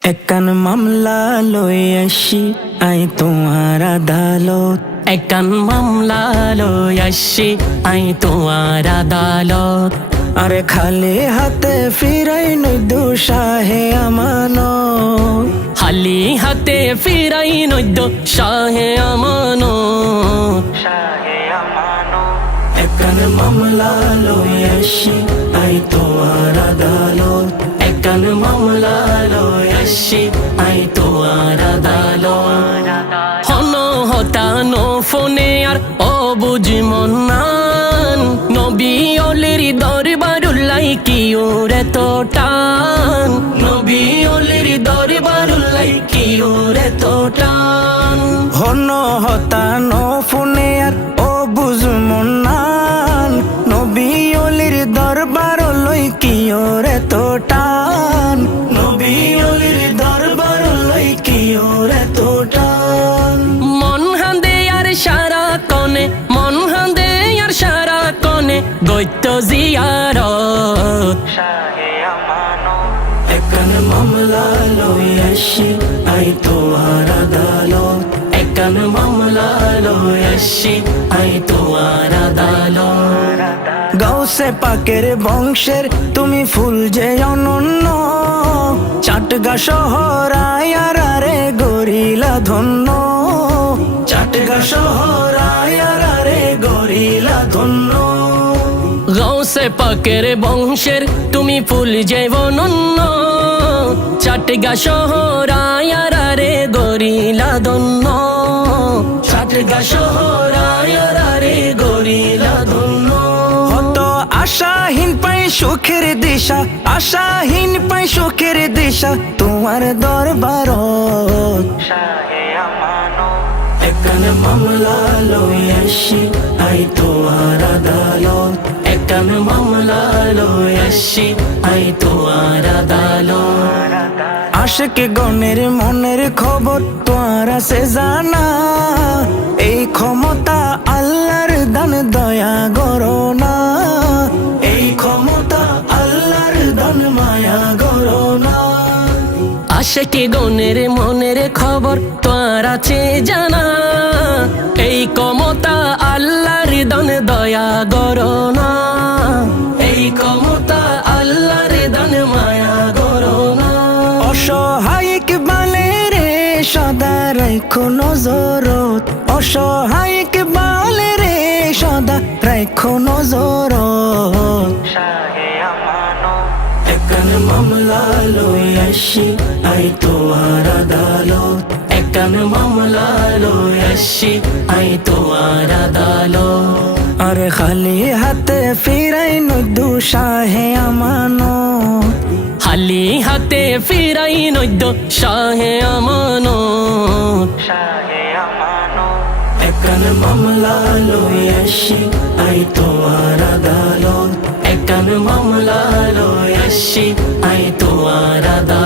একান মামলা লই আসি আই তোমার আদালত। একান মামলা লই আসি আই তোমার আদালত। আরে খালি হাতে ফিরাই নই দুঃসাহে আমানত। খালি হাতে ফিরাই নদ্য শাহে আমানত। একান মামলা লই আসি আই তোমার আদালত। একান মামলা লই আসি আই তোমার আদালত। হন হতানো ফোনে আর অবুঝ মন্নান নবী অলির দরবারুল্লাই কি ওরে তো টান। নবী অলির দরবারুল্লাই কি ওরে তো টান। হন হতানো ফোনে আর ও বুঝ মন্নান নবী অলির দরবার লই কি ওরে তো টান। নবী অলির দরবার লই কি ওরে তো টান। মন হান্দে আর সারা কনে, মন হান্দে আর সারা কনে গৈত্য জিয়ারত। একান মামলা লই আসি আই তোমার আদালত। একান মামলা লই আসি আই তোমার আদালত। গাউসে পাকের বংশের তুমি ফুল যে অনন্য। চাটগা শহর আয়ারে গরিলা ধন্য। চাটগা শহর আয়ারে গরিলা ধন্য। গৌসে পাকের বংশের তুমি ফুল যে অনন্য। চাটগা শহর আয়ারে গরিলা ধন্য। চাটগা শহর আয়ারে গরিলা ধন্য। হত আশাহীন পাই সুখের দিশা, আশাহীন পাই সুখের দিশা তোমার দরবারত। একান মামলা লই আসি আই তোমার আদালত। একান মামলা লই আসি আই তোমার আদালত। আশিক গণের মনের খবর তোমার আছে জানা। এই ক্ষমতা আল্লাহর দান দয়া করো না। এই ক্ষমতা আল্লাহর দান মায়া করো না। আশিকে গণের মনের খবর তোর আছে জানা। এই ক্ষমতা আল্লাহর দান দয়া করো না। এই ক্ষমতা আল্লাহর দান মায়া করো না। অসহায়িক বালে রে সদা রাখো নজরত। অসহায়িক বালে রে সদা রাখো নজরত। একান মামলা লই আসি আই তোমার আদালত। একান মামলা লই আসি আই তোমার আদালত। আরে খালি হাতে ফিরাই নই দুঃসাহে আমানত। খালি হাতে ফিরাই নদ্য শাহে আমানত। একান মামলা লই আসি আই তোমার আদালত। একান মামলা লই আসি আই তোমার আদালত।